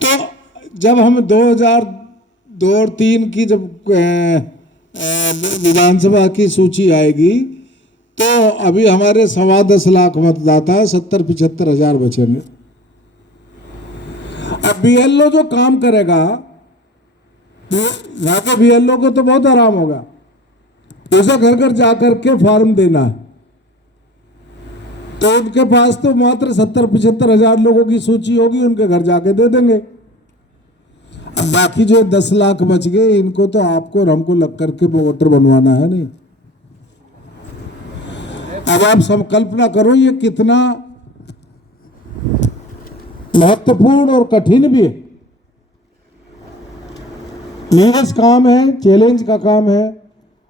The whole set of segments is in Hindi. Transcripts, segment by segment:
तो जब हम 2002 और 3 की जब विधानसभा की सूची आएगी तो अभी हमारे 10.25 लाख मतदाता है, 70-75 हजार बचेंगे। अब बीएलओ जो काम करेगा, यहाँ के बीएलओ को तो बहुत आराम होगा, उसे घर घर जाकर के फॉर्म देना है, तो उनके पास तो मात्र 70-75 हजार लोगों की सूची होगी, उनके घर जाके दे देंगे। अब बाकी जो 10 लाख बच गए, इनको तो आपको और हमको लग करके वोटर बनवाना है नहीं। अब आप संकल्पना करो ये कितना महत्वपूर्ण और कठिन भी है, नीरज काम है, चैलेंज का काम है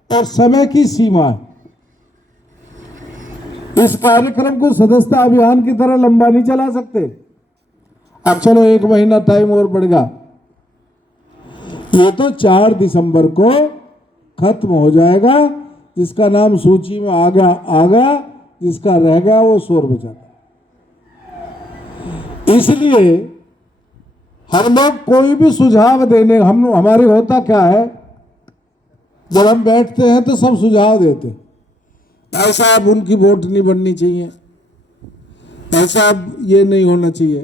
और समय की सीमा है। इस कार्यक्रम को सदस्यता अभियान की तरह लंबा नहीं चला सकते। अब चलो 1 महीना टाइम और बढ़ेगा, ये तो 4 दिसंबर को खत्म हो जाएगा। जिसका नाम सूची में आ गया, जिसका रह गया वो शोर बचा। इसलिए हम लोग कोई भी सुझाव देने, हमारे होता क्या है, जब हम बैठते हैं तो सब सुझाव देते हैं, ऐसा अब उनकी वोट नहीं बननी चाहिए, ऐसा अब ये नहीं होना चाहिए।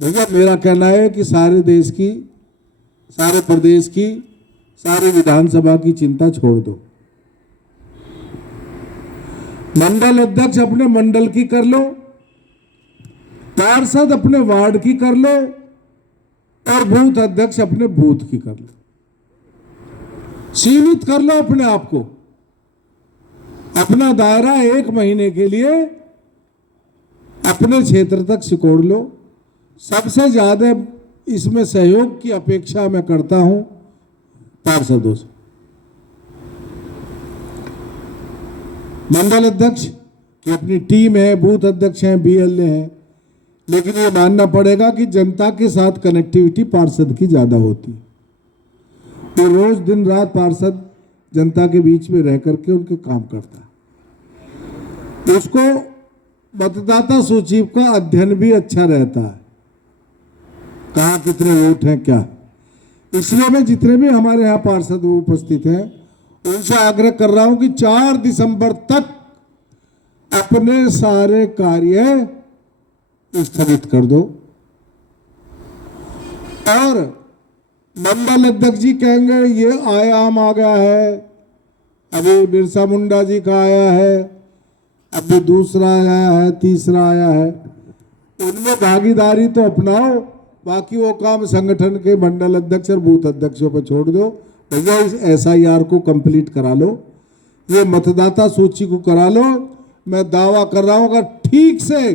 भैया मेरा कहना है कि सारे देश की, सारे प्रदेश की, सारी विधानसभा की चिंता छोड़ दो। मंडल अध्यक्ष अपने मंडल की कर लो, पार्षद अपने वार्ड की कर लो और बूथ अध्यक्ष अपने बूथ की कर लो। सीमित कर लो अपने आप को, अपना दायरा 1 महीने के लिए अपने क्षेत्र तक सिकोड़ लो। सबसे ज्यादा इसमें सहयोग की अपेक्षा मैं करता हूं पार्षदों से। मंडल अध्यक्ष की अपनी टीम है, बूथ अध्यक्ष हैं, बीएलए हैं, लेकिन ये मानना पड़ेगा कि जनता के साथ कनेक्टिविटी पार्षद की ज्यादा होती है। तो रोज दिन रात पार्षद जनता के बीच में रह करके उनके काम करता है। उसको मतदाता सूची का अध्ययन भी अच्छा रहता है, कहाँ कितने वोट हैं क्या। इसलिए मैं जितने भी हमारे यहाँ पार्षद उपस्थित हैं उनसे आग्रह कर रहा हूं कि 4 दिसंबर तक अपने सारे कार्य स्थगित कर दो। और मंडल अध्यक्ष जी कहेंगे ये आयाम आ गया है, अभी बिरसा मुंडा जी का आया है, अभी दूसरा आया है, तीसरा आया है, उनमें भागीदारी तो अपनाओ, बाकी वो काम संगठन के मंडल अध्यक्ष और बूथ अध्यक्षों पर छोड़ दो। भैया इस एसआईआर को कंप्लीट करा लो, ये मतदाता सूची को करा लो। मैं दावा कर रहा हूं अगर ठीक से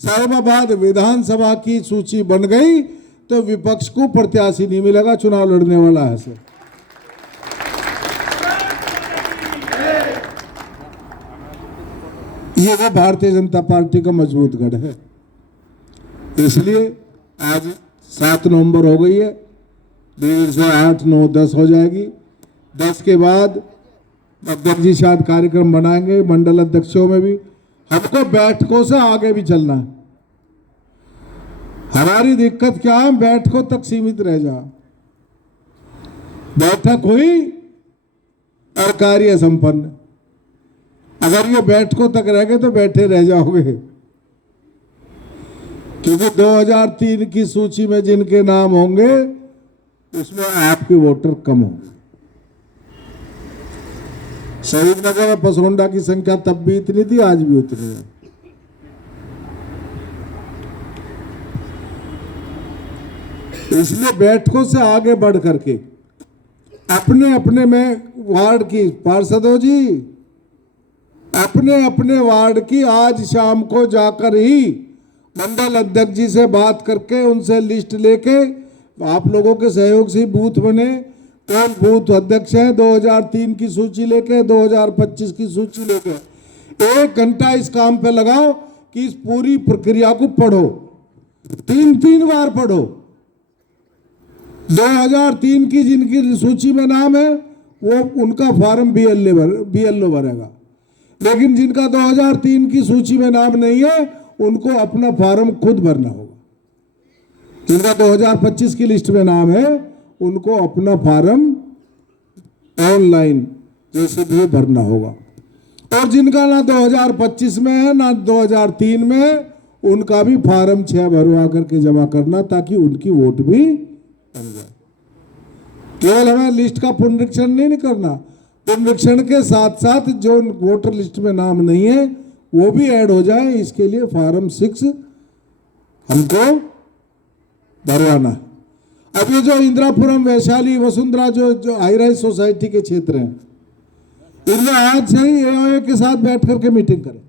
साहिबाबाद विधानसभा की सूची बन गई तो विपक्ष को प्रत्याशी नहीं मिलेगा चुनाव लड़ने वाला है सर। ये वो भारतीय जनता पार्टी का मजबूत गढ़ है। इसलिए आज 7 नवंबर हो गई है, 8, 9, 10 हो जाएगी। 10 के बाद अध्यक्ष जी शायद कार्यक्रम बनाएंगे, मंडल अध्यक्षों में भी। हमको बैठकों से आगे भी चलना है। हमारी दिक्कत क्या है, बैठकों तक सीमित रह जा, बैठक हुई और कार्य संपन्न। अगर ये बैठकों तक रह गए तो बैठे रह जाओगे, क्योंकि 2003 की सूची में जिनके नाम होंगे उसमें आपके वोटर कम होंगे। शहीद नगर में पसरोंडा की संख्या तब भी इतनी थी, आज भी उतनी है। इसलिए बैठकों से आगे बढ़ करके अपने अपने में वार्ड की पार्षदों जी, अपने अपने वार्ड की आज शाम को जाकर ही मंडल अध्यक्ष जी से बात करके उनसे लिस्ट लेके, आप लोगों के सहयोग से बूथ बने, कौन बूथ अध्यक्ष है, 2003 की सूची लेके 2025 की सूची लेके 1 घंटा इस काम पे लगाओ कि इस पूरी प्रक्रिया को पढ़ो, 3 बार पढ़ो। 2003 की जिनकी सूची में नाम है वो उनका फॉर्म बीएलओ भरेगा, लेकिन जिनका 2003 की सूची में नाम नहीं है उनको अपना फॉर्म खुद भरना होगा। जिनका 2025 की लिस्ट में नाम है उनको अपना फार्म ऑनलाइन जैसे भी भरना होगा, और जिनका ना 2025 में है ना 2003 में है उनका भी फार्म 6 भरवा करके जमा करना, ताकि उनकी वोट भी बन जाए। केवल हमें लिस्ट का पुनरीक्षण नहीं करना, पुनरीक्षण के साथ साथ जो वोटर लिस्ट में नाम नहीं है वो भी ऐड हो जाए। इसके लिए फार्म 6 हमको भरवाना है। अब ये जो इंदिरापुरम, वैशाली, वसुंधरा जो हाई राइज सोसाइटी के क्षेत्र हैं, इनमें आज से ही एओए के साथ बैठ करके मीटिंग करें,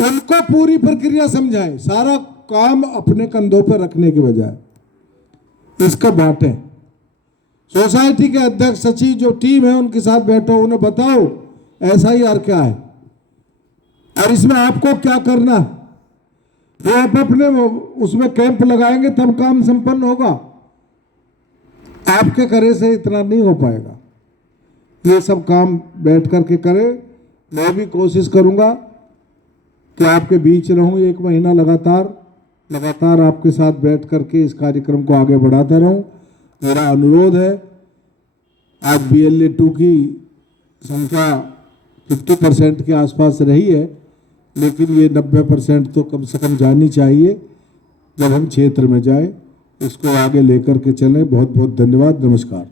उनको पूरी प्रक्रिया समझाएं, सारा काम अपने कंधों पर रखने के बजाय इसका बांटें। सोसाइटी के अध्यक्ष, सचिव, जो टीम है उनके साथ बैठो, उन्हें बताओ SIR क्या है और इसमें आपको क्या करना। वो आप अपने उसमें कैंप लगाएंगे तब काम संपन्न होगा, आपके करे से इतना नहीं हो पाएगा। ये सब काम बैठ करके करें। मैं भी कोशिश करूंगा कि आपके बीच रहूं, 1 महीना लगातार आपके साथ बैठ करके इस कार्यक्रम को आगे बढ़ाता रहूं। मेरा अनुरोध है, आज BLA 2 की संख्या 50% के आसपास रही है, लेकिन ये 90% तो कम से कम जानी चाहिए जब हम क्षेत्र में जाए। इसको आगे लेकर के चलें। बहुत बहुत धन्यवाद, नमस्कार।